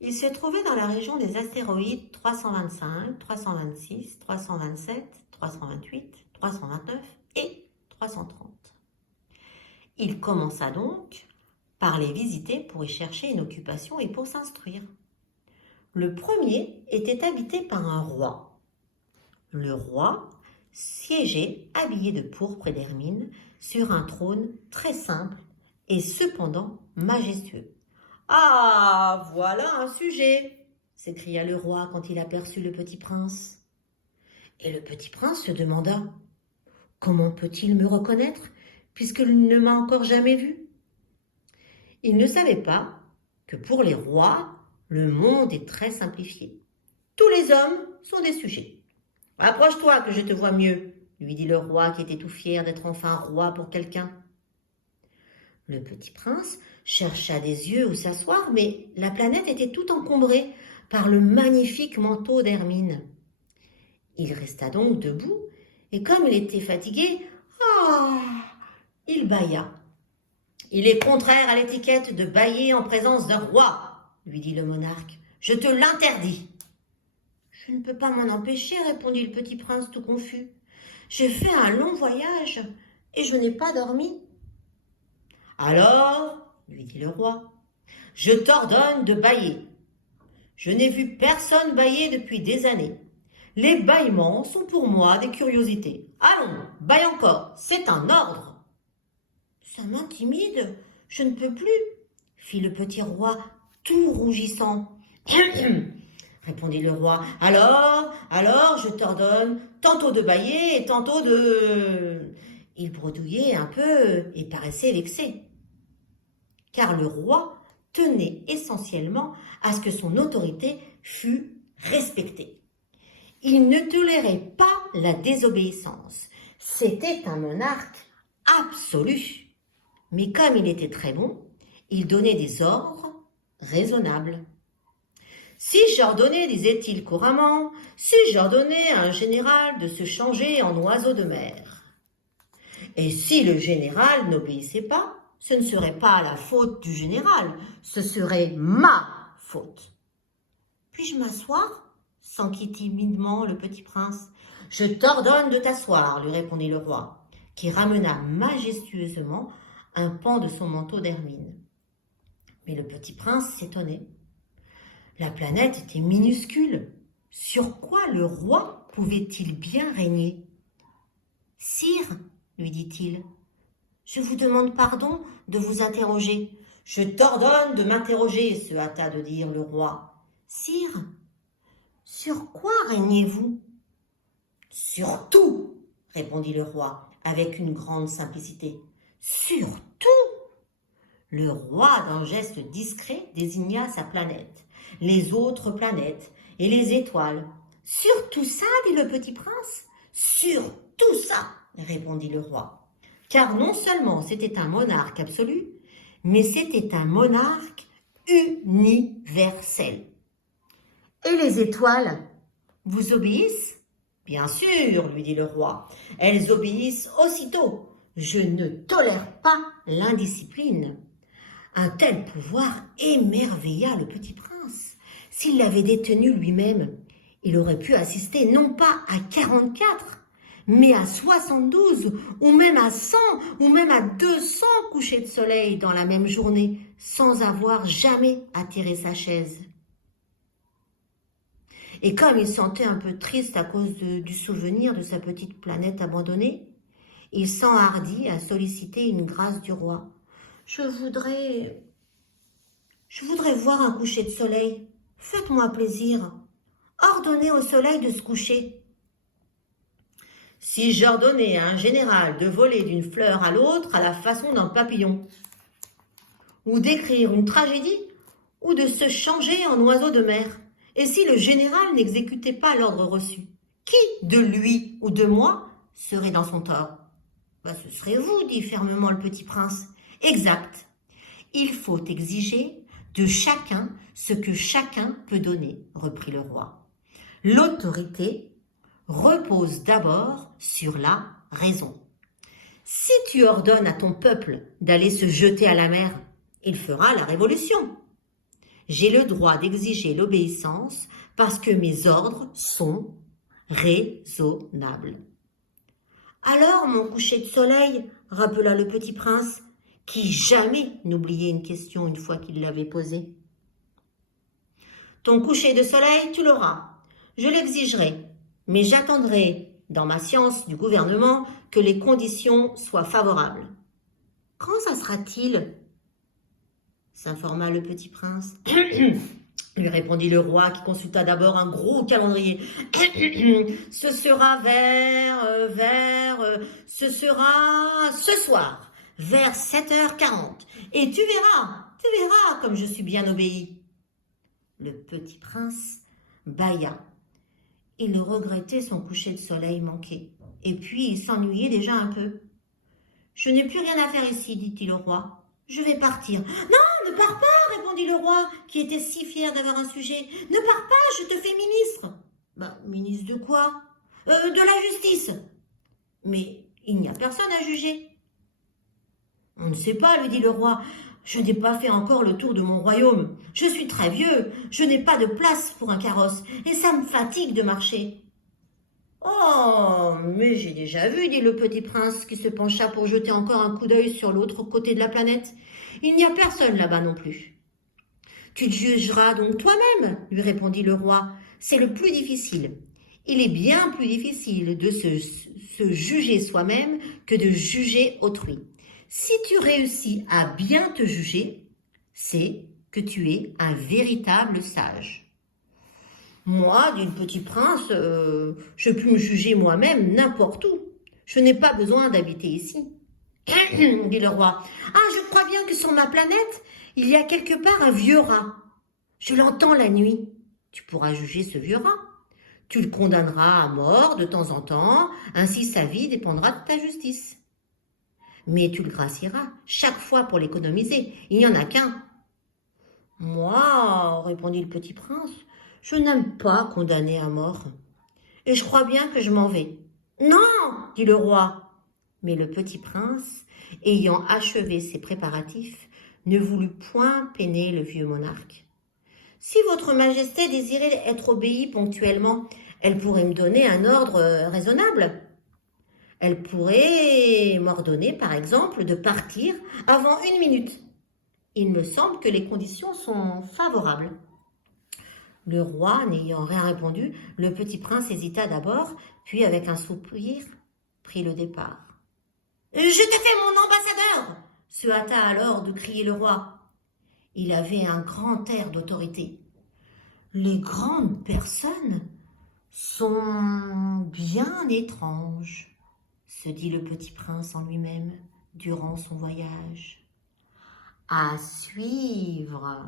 Il se trouvait dans la région des astéroïdes 325, 326, 327, 328, 329 et 330. Il commença donc par les visiter pour y chercher une occupation et pour s'instruire. Le premier était habité par un roi. Le roi siégeait habillé de pourpre et d'hermine sur un trône très simple et cependant majestueux. « Ah, voilà un sujet !» s'écria le roi quand il aperçut le petit prince. Et le petit prince se demanda « Comment peut-il me reconnaître puisqu'il ne m'a encore jamais vu ?» Il ne savait pas que pour les rois, le monde est très simplifié. Tous les hommes sont des sujets. « Approche-toi que je te vois mieux », lui dit le roi qui était tout fier d'être enfin roi pour quelqu'un. Le petit prince chercha des yeux où s'asseoir, mais la planète était tout encombrée par le magnifique manteau d'hermine. Il resta donc debout, et comme il était fatigué, il bâilla. « Il est contraire à l'étiquette de bâiller en présence d'un roi, » lui dit le monarque. « Je te l'interdis. »« Je ne peux pas m'en empêcher, » répondit le petit prince tout confus. « J'ai fait un long voyage et je n'ai pas dormi. »« Alors, » lui dit le roi, « je t'ordonne de bâiller. Je n'ai vu personne bâiller depuis des années. Les bâillements sont pour moi des curiosités. Allons, bâille encore, c'est un ordre. »« Ça m'intimide, je ne peux plus, » fit le petit roi tout rougissant. « Répondit le roi. « Alors, je t'ordonne tantôt de bâiller et tantôt de... » Il bredouillait un peu et paraissait vexé. Car le roi tenait essentiellement à ce que son autorité fût respectée. Il ne tolérait pas la désobéissance. C'était un monarque absolu. Mais comme il était très bon, il donnait des ordres raisonnables. « Si j'ordonnais, disait-il couramment, si j'ordonnais à un général de se changer en oiseau de mer. Et si le général n'obéissait pas, ce ne serait pas la faute du général, ce serait ma faute. »« Puis-je m'asseoir » s'enquit timidement le petit prince. « Je t'ordonne de t'asseoir, » lui répondit le roi, qui ramena majestueusement un pan de son manteau d'hermine. Mais le petit prince s'étonnait. La planète était minuscule. Sur quoi le roi pouvait-il bien régner ? « Sire, » lui dit-il, « je vous demande pardon de vous interroger. »« Je t'ordonne de m'interroger, » se hâta de dire le roi. « Sire, sur quoi régnez-vous ?»« Sur tout, » répondit le roi avec une grande simplicité. « Sur tout ?» Le roi, d'un geste discret, désigna sa planète, les autres planètes et les étoiles. « Sur tout ça, » dit le petit prince. « Sur tout ça, » répondit le roi. Car non seulement c'était un monarque absolu, mais c'était un monarque universel. « Et les étoiles vous obéissent ?»« Bien sûr, » lui dit le roi, « elles obéissent aussitôt. Je ne tolère pas l'indiscipline. » Un tel pouvoir émerveilla le petit prince. S'il l'avait détenu lui-même, il aurait pu assister non pas à 44, mais à 72, ou même à 100, ou même à 200 couchers de soleil dans la même journée, sans avoir jamais attiré sa chaise. Et comme il sentait un peu triste à cause du souvenir de sa petite planète abandonnée, il s'enhardit à solliciter une grâce du roi. « Je voudrais voir un coucher de soleil. Faites-moi plaisir. Ordonnez au soleil de se coucher. » « Si j'ordonnais à un général de voler d'une fleur à l'autre à la façon d'un papillon, ou d'écrire une tragédie, ou de se changer en oiseau de mer, et si le général n'exécutait pas l'ordre reçu, qui, de lui ou de moi, serait dans son tort ? » Ce serait vous, dit fermement le petit prince. « Exact. Il faut exiger de chacun ce que chacun peut donner, » reprit le roi. « L'autorité repose d'abord sur la raison. Si tu ordonnes à ton peuple d'aller se jeter à la mer, il fera la révolution. J'ai le droit d'exiger l'obéissance parce que mes ordres sont raisonnables. Alors, mon coucher de soleil, rappela le petit prince, qui jamais n'oubliait une question une fois qu'il l'avait posée. Ton coucher de soleil, tu l'auras. Je l'exigerai, mais j'attendrai, dans ma science du gouvernement, que les conditions soient favorables. Quand ça sera-t-il ? S'informa le petit prince. Lui répondit le roi qui consulta d'abord un gros calendrier. Ce sera ce sera ce soir, vers 7h40. Et tu verras comme je suis bien obéi. Le petit prince bâilla. Il regrettait son coucher de soleil manqué. Et puis il s'ennuyait déjà un peu. Je n'ai plus rien à faire ici, dit-il au roi. Je vais partir. Non, ne pars pas, répondit le roi, qui était si fier d'avoir un sujet. Ne pars pas, je te fais ministre. Ministre de quoi ? De la justice. Mais il n'y a personne à juger. On ne sait pas, lui dit le roi. Je n'ai pas fait encore le tour de mon royaume. Je suis très vieux, je n'ai pas de place pour un carrosse, et ça me fatigue de marcher. Oh, mais j'ai déjà vu, dit le petit prince, qui se pencha pour jeter encore un coup d'œil sur l'autre côté de la planète. Il n'y a personne là-bas non plus. Tu te jugeras donc toi-même, lui répondit le roi. C'est le plus difficile. Il est bien plus difficile de se juger soi-même que de juger autrui. Si tu réussis à bien te juger, c'est que tu es un véritable sage. Moi, dit le petit prince, je puis me juger moi-même n'importe où. Je n'ai pas besoin d'habiter ici. Dit le roi. Ah, je crois bien que sur ma planète, il y a quelque part un vieux rat. Je l'entends la nuit. Tu pourras juger ce vieux rat. Tu le condamneras à mort de temps en temps, ainsi sa vie dépendra de ta justice. Mais tu le gracieras chaque fois pour l'économiser. Il n'y en a qu'un. Moi, répondit le petit prince, je n'aime pas condamner à mort. Et je crois bien que je m'en vais. Non, dit le roi. Mais le petit prince, ayant achevé ses préparatifs, ne voulut point peiner le vieux monarque. Si votre majesté désirait être obéie ponctuellement, elle pourrait me donner un ordre raisonnable. Elle pourrait m'ordonner, par exemple, de partir avant 1 minute. Il me semble que les conditions sont favorables. Le roi n'ayant rien répondu, le petit prince hésita d'abord, puis avec un soupir, prit le départ. « Je te fais mon ambassadeur !» se hâta alors de crier le roi. Il avait un grand air d'autorité. Les grandes personnes sont bien étranges, se dit le petit prince en lui-même durant son voyage. À suivre.